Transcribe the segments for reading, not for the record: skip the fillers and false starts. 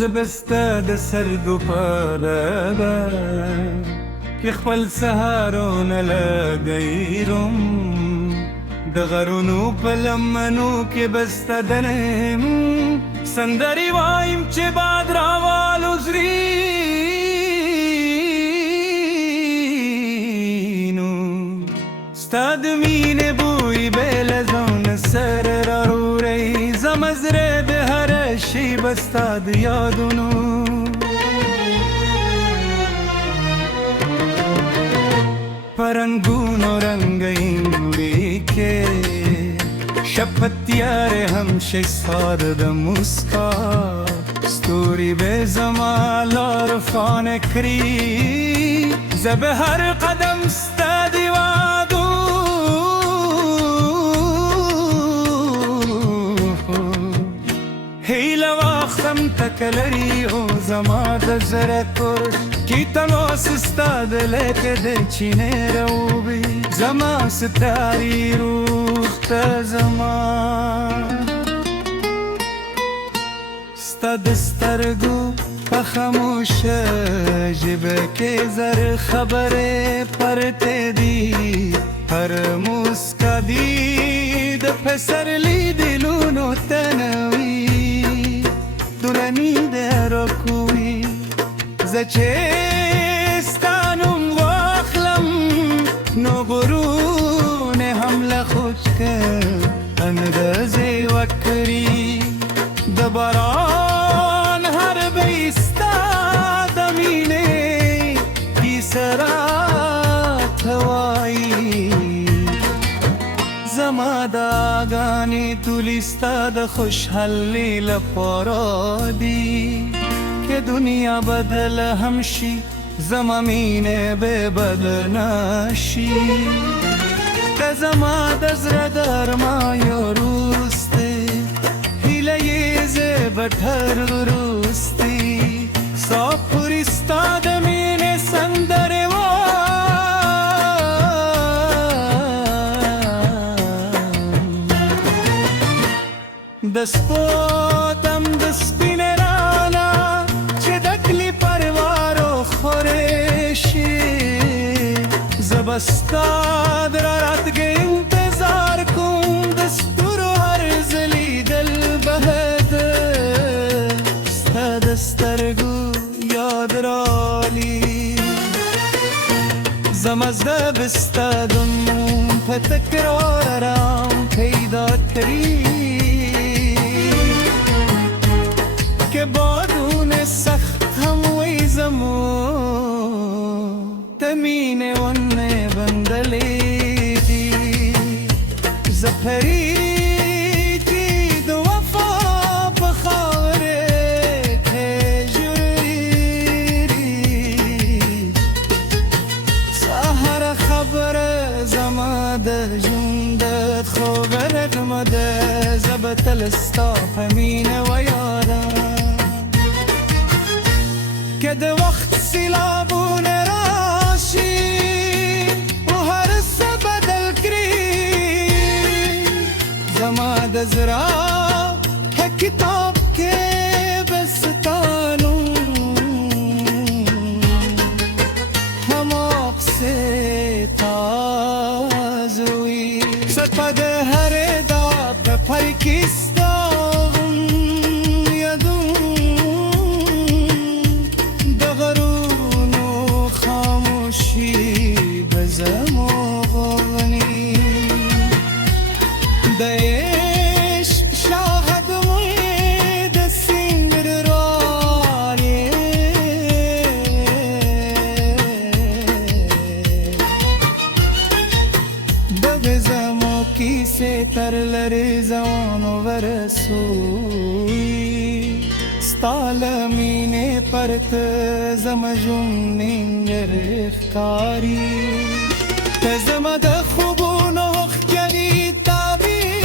زبستا د سرد و پاره ده که خپل سهارونه لګیرم د غرونو په لمنو کې بسته درم سندرې وایم چې باد راوالو زرینو ستا د مینې بوی بې له ځانه سره راوړی زما زړه د هره شیبه ستا د یادونو پرنگونو رنگین لیکه شب تیاره همشه سار د مسکا ستوری به زمالار خانه کری زب هر قدم ستا دیوادو هیله واختم تکلری او زما د زره کور کی تلوس ستا د لکه د چینه روبی زما ستاری روح ته زما ستا د سترګو په خاموشه ژبه کې زر خبرې پرتې دي هر موسکا دي د پسرلي دلونو تنوي دلني د رکوي زه چې ستا نوم واخلم نو غرونه هم له خشکه اندازې وکړي د باران هر بیې ستا د مینې کیسه راته وایي زما داګانې ټولې ستا د خوشحالۍ لپاره دي که دنیا بدل هم شي زما مینه به بدل نشي که زما د زړه درمای وروستی هیله یې زه به تر وروستی ستا پورې ستا د مینې سندرې وایم د سپوتم د سپینې رانا چې د کلي پروارو خورې شي زه به ستا د راتګ انتظار کوم د ستورو هر ځلېدل به ده ستا د سترګو یاد رالي زما زړه به ستا د نوم په تکرار آرام پیدا کړي که بادون سخت هم وی زمو تمینه ونه بندلی دی زپریتی دو وفا بخوره که جوری سهر خبر زما ده جندت خوب رقمده زبط الستا همینه و یادم که د وخت سیلابونه راشي و هر څه بدل کړي زما د زړه په کتاب کې به ستا نوم هماغسې تازه وي څپه د هرې دا په پر کې ستا تر لرې ځوانو ورسوي ستا له مینې پرته زما ژوند نیمګړی ښکاري ته زما د خوبونو ښکلي تعبیر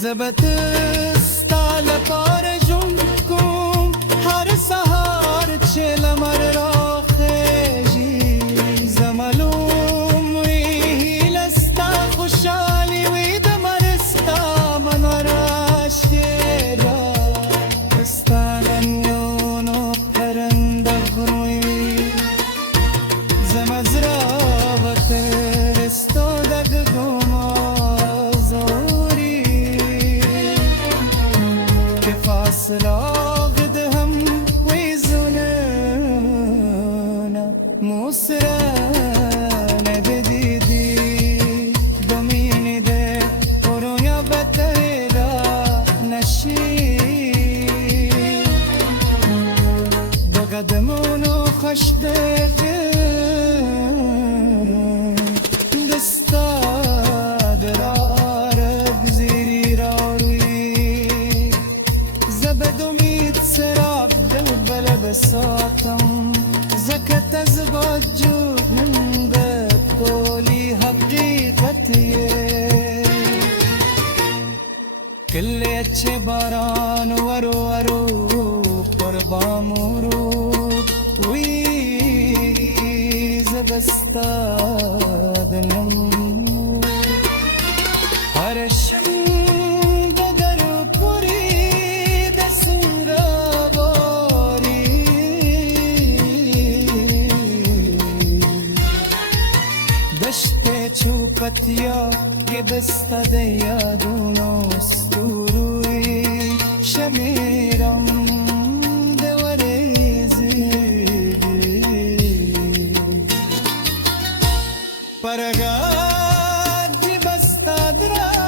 زه به ته ستا لپاره ژوند کوم هر سهار چې لمر راخیږي زما لومړی هیله ستا خوشحالي وي د چه باران ورو ورو پر بامورو وی زبستاد نم هر شم دگر پوری دسنگا باری دشت چوپتیا که بستاد یادونو ستوروی شمیرم پرگاد بستاد را